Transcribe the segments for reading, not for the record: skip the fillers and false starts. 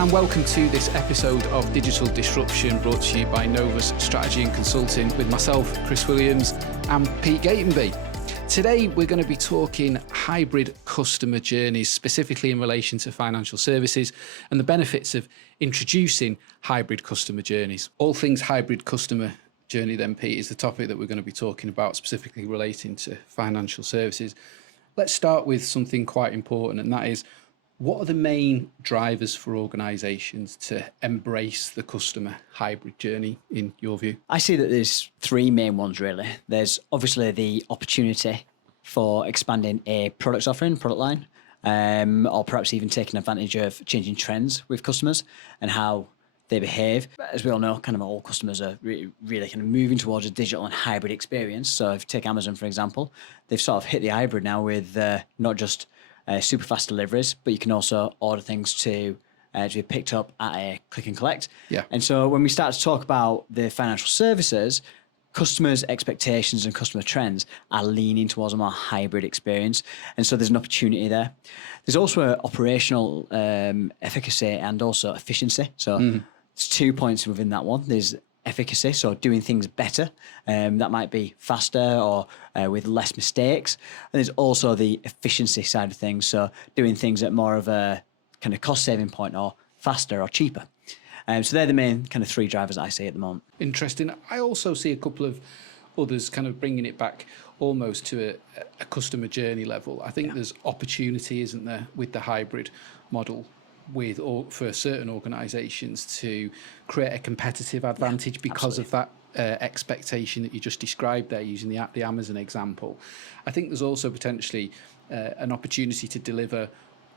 and welcome to this episode of Digital Disruption, brought to you by Novus Strategy and Consulting with myself, Chris Williams, and Pete Gatenby. Today, we're going to be talking hybrid customer journeys, specifically in relation to financial services and the benefits of introducing hybrid customer journeys. All things hybrid customer journey then, Pete, is the topic that we're going to be talking about, specifically relating to financial services. Let's start with something quite important, and that is, what are the main drivers for organisations to embrace the customer hybrid journey, in your view? I see that there's three main ones, really. There's obviously the opportunity for expanding a product offering, product line, or perhaps even taking advantage of changing trends with customers and how they behave. As we all know, kind of all customers are really kind of moving towards a digital and hybrid experience. So if you take Amazon, for example, they've sort of hit the hybrid now with not just super fast deliveries, but you can also order things to be picked up at a click and collect. Yeah. And so when we start to talk about the financial services, customers' expectations and customer trends are leaning towards a more hybrid experience. And so there's an opportunity there. There's also operational efficacy and also efficiency. So there's 2 points within that one. There's efficacy, so doing things better. That might be faster or with less mistakes. And there's also the efficiency side of things, so doing things at more of a kind of cost-saving point or faster or cheaper. So they're the main kind of three drivers that I see at the moment. Interesting. I also see a couple of others kind of bringing it back almost to a customer journey level. I think there's opportunity, isn't there, with the hybrid model, for certain organisations to create a competitive advantage because of that expectation that you just described there, using the Amazon example. I think there's also potentially an opportunity to deliver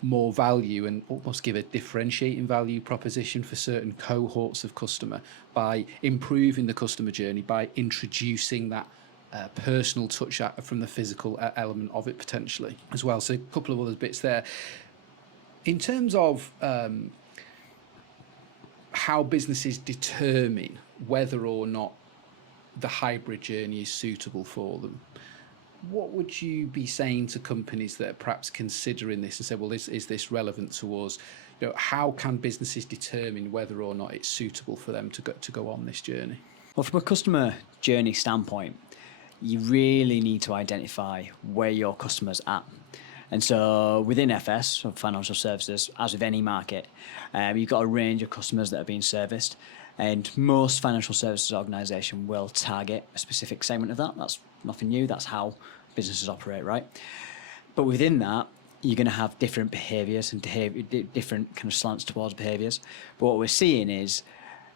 more value and almost give a differentiating value proposition for certain cohorts of customer by improving the customer journey, by introducing that personal touch from the physical element of it potentially as well. So a couple of other bits there. In terms of how businesses determine whether or not the hybrid journey is suitable for them, what would you be saying to companies that are perhaps considering this and say, well, is this relevant to us? You know, how can businesses determine whether or not it's suitable for them to go on this journey? Well, from a customer journey standpoint, you really need to identify where your customer's at. And so within FS, or financial services, as with any market, you've got a range of customers that are being serviced. And most financial services organisation will target a specific segment of that. That's nothing new. That's how businesses operate, right? But within that, you're going to have different behaviours and different kind of slants towards behaviours. But what we're seeing is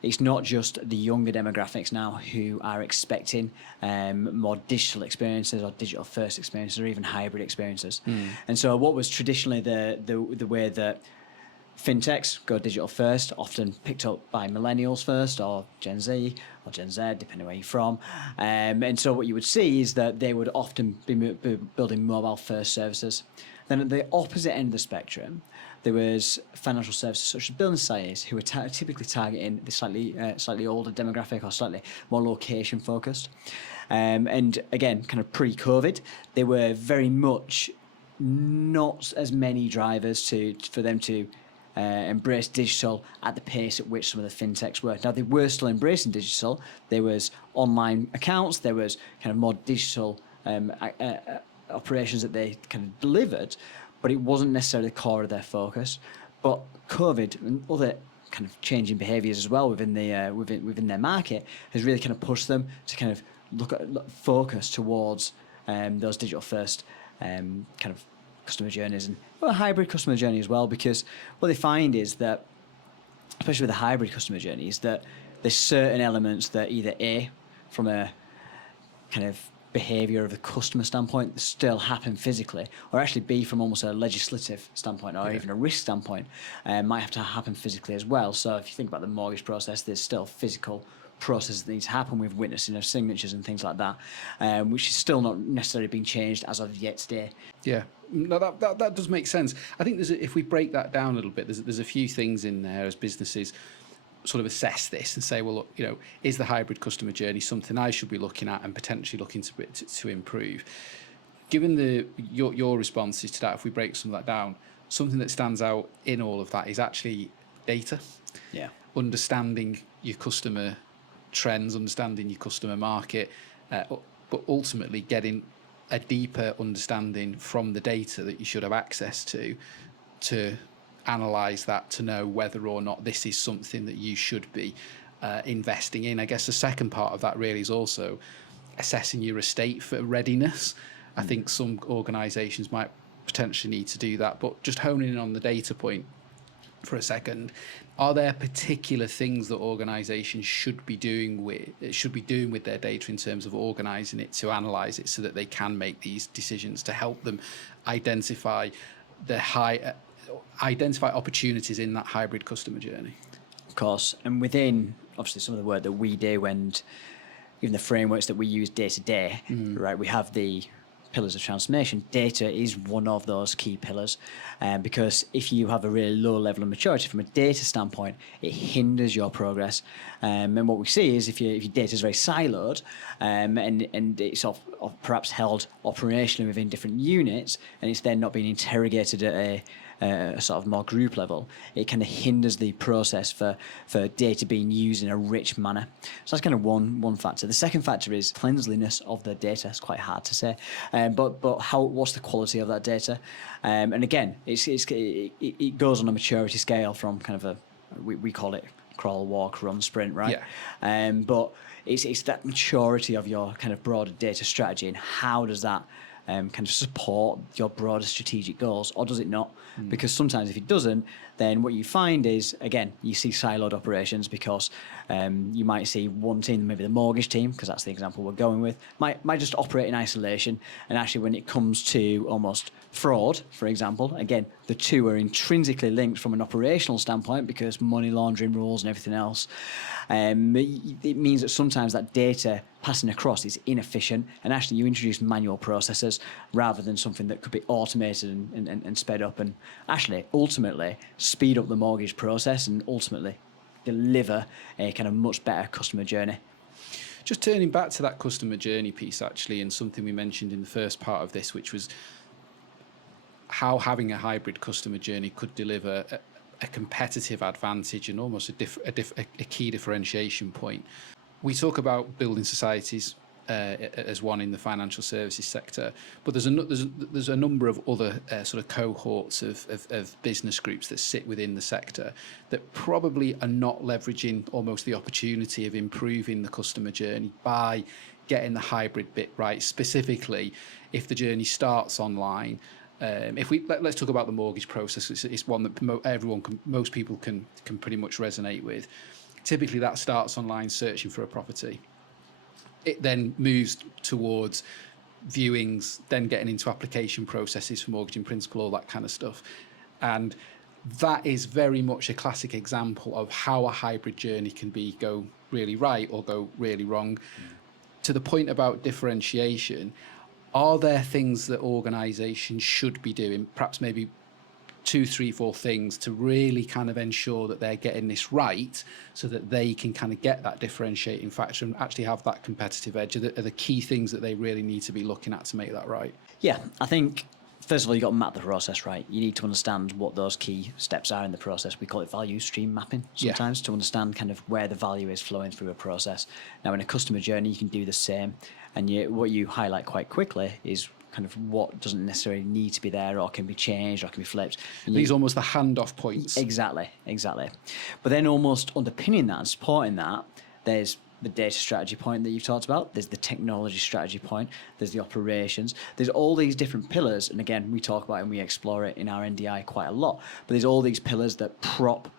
it's not just the younger demographics now who are expecting more digital experiences or digital first experiences or even hybrid experiences. And so what was traditionally the way that fintechs go digital first, often picked up by millennials first or Gen Z or Gen Z, depending where you're from. And so what you would see is that they would often be building mobile first services. Then at the opposite end of the spectrum, there was financial services such as building societies who were typically targeting the slightly older demographic or slightly more location focused. And again, kind of pre-COVID, there were very much not as many drivers for them to embrace digital at the pace at which some of the fintechs were. Now, they were still embracing digital. There was online accounts. There was kind of more digital operations that they kind of delivered, but it wasn't necessarily the core of their focus. But COVID and other kind of changing behaviours as well within their market has really kind of pushed them to kind of focus towards those digital first kind of customer journeys and a hybrid customer journey as well, because what they find is that, especially with the hybrid customer journey, is that there's certain elements that either A, from a kind of behaviour of the customer standpoint, still happen physically, or actually B, from almost a legislative standpoint or even a risk standpoint, might have to happen physically as well. So if you think about the mortgage process, there's still physical process that needs to happen with witnessing of signatures and things like that, which is still not necessarily being changed as of yet today. Yeah, no, that does make sense. I think if we break that down a little bit, there's a few things in there as businesses sort of assess this and say, well, look, you know, is the hybrid customer journey something I should be looking at and potentially looking to improve? Given your responses to that, if we break some of that down, something that stands out in all of that is actually data, Yeah. understanding your customer trends, understanding your customer market, but ultimately getting a deeper understanding from the data that you should have access to analyze that, to know whether or not this is something that you should be investing in. I guess the second part of that really is also assessing your estate for readiness. I think some organizations might potentially need to do that, but just honing in on the data point for a second, are there particular things that organizations should be doing with their data in terms of organizing it, to analyze it, so that they can make these decisions, to help them identify identify opportunities in that hybrid customer journey? Of course. And within, obviously, some of the work that we do and even the frameworks that we use day to day, right, we have the pillars of transformation. Data is one of those key pillars, because if you have a really low level of maturity from a data standpoint, it hinders your progress. And what we see is if your data is very siloed, and it's perhaps held operationally within different units, and it's then not being interrogated at a sort of more group level, it kind of hinders the process for data being used in a rich manner. So that's kind of one factor. The second factor is cleanliness of the data. It's quite hard to say, but what's the quality of that data? And again, it goes on a maturity scale from kind of we call it crawl, walk, run, sprint, right? Yeah. But it's that maturity of your kind of broader data strategy, and how does that kind of support your broader strategic goals, or does it not? Because sometimes if it doesn't, then what you find is, again, you see siloed operations, because you might see one team, maybe the mortgage team, because that's the example we're going with, might just operate in isolation. And actually, when it comes to almost fraud, for example, again, the two are intrinsically linked from an operational standpoint, because money laundering rules and everything else. It means that sometimes that data passing across is inefficient, and actually you introduce manual processes rather than something that could be automated and sped up, and actually ultimately speed up the mortgage process and ultimately deliver a kind of much better customer journey. Just turning back to that customer journey piece, actually, and something we mentioned in the first part of this, which was how having a hybrid customer journey could deliver a competitive advantage and almost a key differentiation point. We talk about building societies as one in the financial services sector, but there's a number of other sort of cohorts of business groups that sit within the sector that probably are not leveraging almost the opportunity of improving the customer journey by getting the hybrid bit right. Specifically, if the journey starts online. Let's talk about the mortgage process. It's one that most people can pretty much resonate with. Typically, that starts online, searching for a property. It then moves towards viewings, then getting into application processes for mortgage in principle, all that kind of stuff. And that is very much a classic example of how a hybrid journey can go really right or go really wrong. To the point about differentiation, are there things that organisations should be doing, perhaps maybe 2, 3, 4 things, to really kind of ensure that they're getting this right, so that they can kind of get that differentiating factor and actually have that competitive edge? Are the key things that they really need to be looking at to make that right? Yeah, I think first of all, you've got to map the process right. You need to understand what those key steps are in the process. We call it value stream mapping sometimes, to understand kind of where the value is flowing through a process. Now, in a customer journey, you can do the same. And what you highlight quite quickly is kind of what doesn't necessarily need to be there, or can be changed, or can be flipped. These almost the handoff points. Exactly. But then almost underpinning that and supporting that, there's the data strategy point that you've talked about, there's the technology strategy point, there's the operations, there's all these different pillars. And again, we talk about it and we explore it in our NDI quite a lot, but there's all these pillars that prop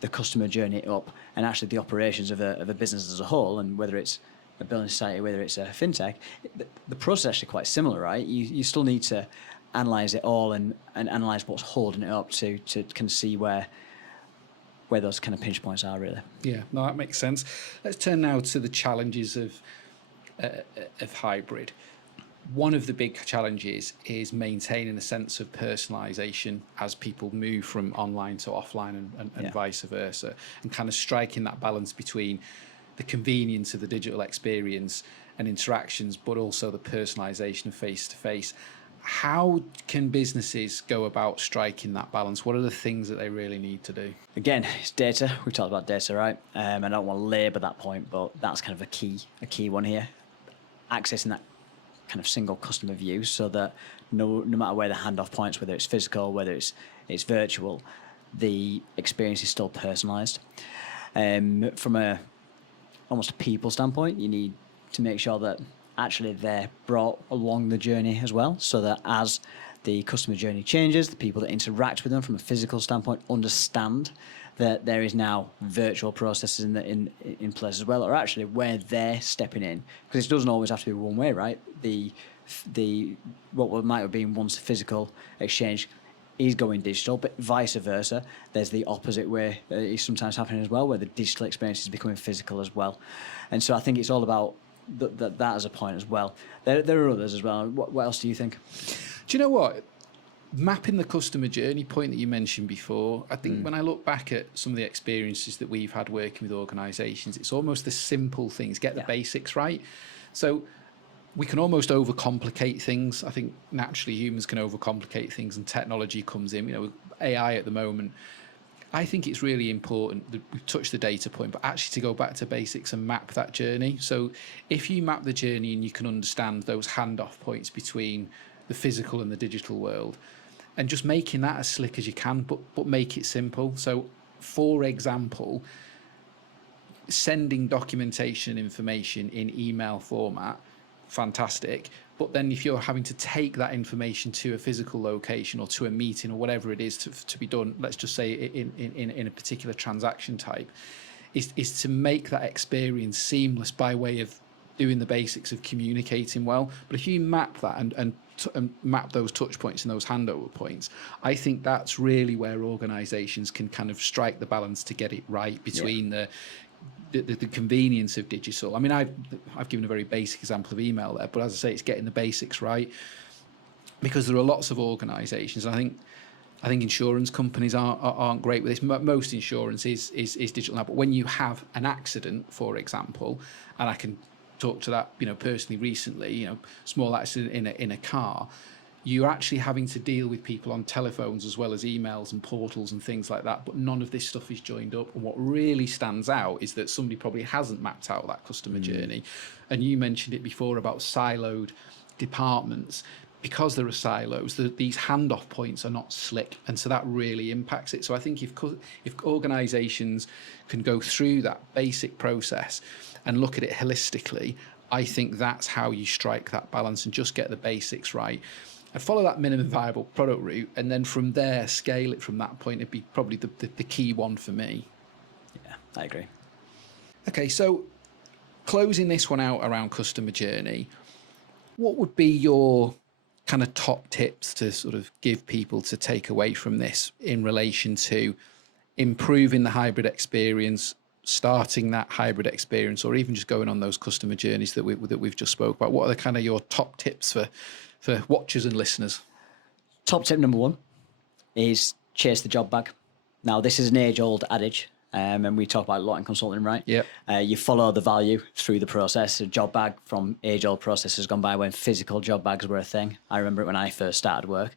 the customer journey up, and actually the operations of a business as a whole, and whether it's a building society, whether it's a fintech, the process is actually quite similar, right? You still need to analyse it all and analyse what's holding it up to kind of see where those kind of pinch points are, really. Yeah, no, that makes sense. Let's turn now to the challenges of hybrid. One of the big challenges is maintaining a sense of personalisation as people move from online to offline and vice versa, and kind of striking that balance between the convenience of the digital experience and interactions, but also the personalisation of face-to-face. how can businesses go about striking that balance? What are the things that they really need to do? Again, it's data. We've talked about data, right? I don't want to labour that point, but that's kind of a key one here. Accessing that kind of single customer view, so that no matter where the handoff points, whether it's physical, whether it's virtual, the experience is still personalised. From almost a people standpoint, you need to make sure that actually they're brought along the journey as well, so that as the customer journey changes, the people that interact with them from a physical standpoint understand that there is now virtual processes in place as well, or actually where they're stepping in, because it doesn't always have to be one way, right? The what might have been once a physical exchange is going digital, but vice versa. There's the opposite way is sometimes happening as well, where the digital experience is becoming physical as well. And so I think it's all about that as a point as well. There are others as well. What else do you think? Do you know what? Mapping the customer journey point that you mentioned before, I think when I look back at some of the experiences that we've had working with organisations, it's almost the simple things, get the basics right. So we can almost overcomplicate things. I think naturally humans can overcomplicate things, and technology comes in, with AI at the moment. I think it's really important that we've touched the data point, but actually to go back to basics and map that journey. So if you map the journey and you can understand those handoff points between the physical and the digital world, and just making that as slick as you can, but make it simple. So for example, sending documentation information in email format, fantastic. But then if you're having to take that information to a physical location or to a meeting or whatever it is to be done, let's just say in a particular transaction type, is to make that experience seamless by way of doing the basics of communicating well. But if you map that and map those touch points and those handover points, I think that's really where organizations can kind of strike the balance to get it right between the convenience of digital. I mean, I've given a very basic example of email there, but as I say, it's getting the basics right, because there are lots of organisations, and I think insurance companies aren't great with this. Most insurance is digital now, but when you have an accident, for example, and I can talk to that, personally recently, small accident in a car, you're actually having to deal with people on telephones as well as emails and portals and things like that, but none of this stuff is joined up. And what really stands out is that somebody probably hasn't mapped out that customer journey. And you mentioned it before about siloed departments. Because there are silos, these handoff points are not slick, and so that really impacts it. So I think if organisations can go through that basic process and look at it holistically, I think that's how you strike that balance and just get the basics right. I'd follow that minimum viable product route, and then from there, scale it from that point. It'd be probably the key one for me. Yeah, I agree. Okay, so closing this one out around customer journey, what would be your kind of top tips to sort of give people to take away from this in relation to improving the hybrid experience, starting that hybrid experience, or even just going on those customer journeys that we've just spoke about? What are the kind of your top tips for watchers and listeners? Top tip number one is chase the job bag. Now, this is an age-old adage, and we talk about a lot in consulting, right? Yeah. You follow the value through the process. A job bag from age-old process has gone by when physical job bags were a thing. I remember it when I first started work,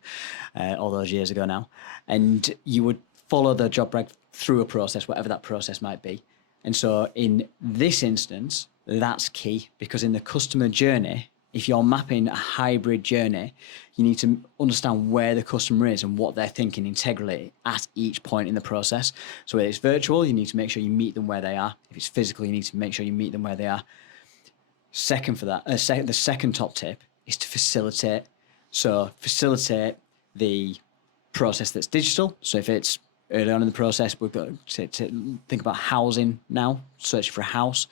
all those years ago now. And you would follow the job bag through a process, whatever that process might be. And so in this instance, that's key, because in the customer journey, if you're mapping a hybrid journey, you need to understand where the customer is and what they're thinking integrally at each point in the process. So whether it's virtual, you need to make sure you meet them where they are. If it's physical, you need to make sure you meet them where they are. Second for that, the second top tip is to facilitate. So facilitate the process that's digital. So if it's early on in the process, we've got to think about housing now, search for a house.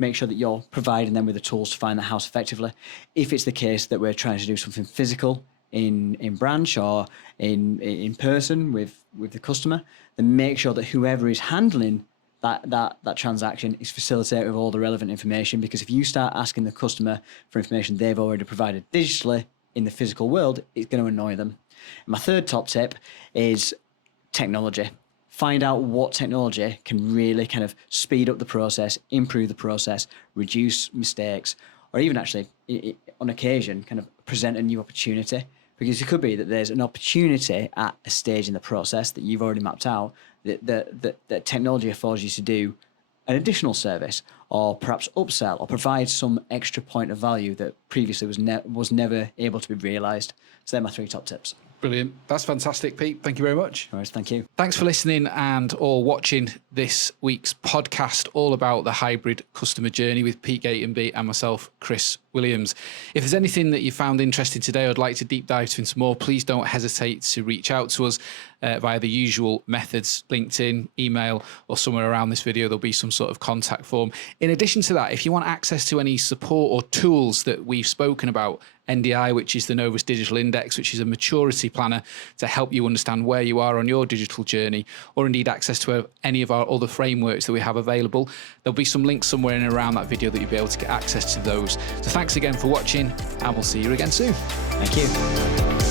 Make sure that you're providing them with the tools to find the house effectively. If it's the case that we're trying to do something physical in branch or in person with the customer, then make sure that whoever is handling that transaction is facilitated with all the relevant information. Because if you start asking the customer for information they've already provided digitally in the physical world, it's going to annoy them. And my third top tip is technology. Find out what technology can really kind of speed up the process, improve the process, reduce mistakes, or even actually, on occasion, kind of present a new opportunity Because it could be that there's an opportunity at a stage in the process that you've already mapped out that technology affords you to do an additional service, or perhaps upsell, or provide some extra point of value that previously was never able to be realised. So they're my 3 top tips. Brilliant. That's fantastic, Pete. Thank you very much. All right, thank you. Thanks for listening and or watching this week's podcast all about the hybrid customer journey with Pete Gatenby and myself, Chris Williams. If there's anything that you found interesting today or would like to deep dive into more, please don't hesitate to reach out to us via the usual methods, LinkedIn, email, or somewhere around this video, there'll be some sort of contact form. In addition to that, if you want access to any support or tools that we've spoken about, NDI, which is the Novus Digital Index, which is a maturity planner to help you understand where you are on your digital journey, or indeed access to any of our other frameworks that we have available, there'll be some links somewhere in and around that video that you'll be able to get access to those. So thanks again for watching, and we'll see you again soon. Thank you.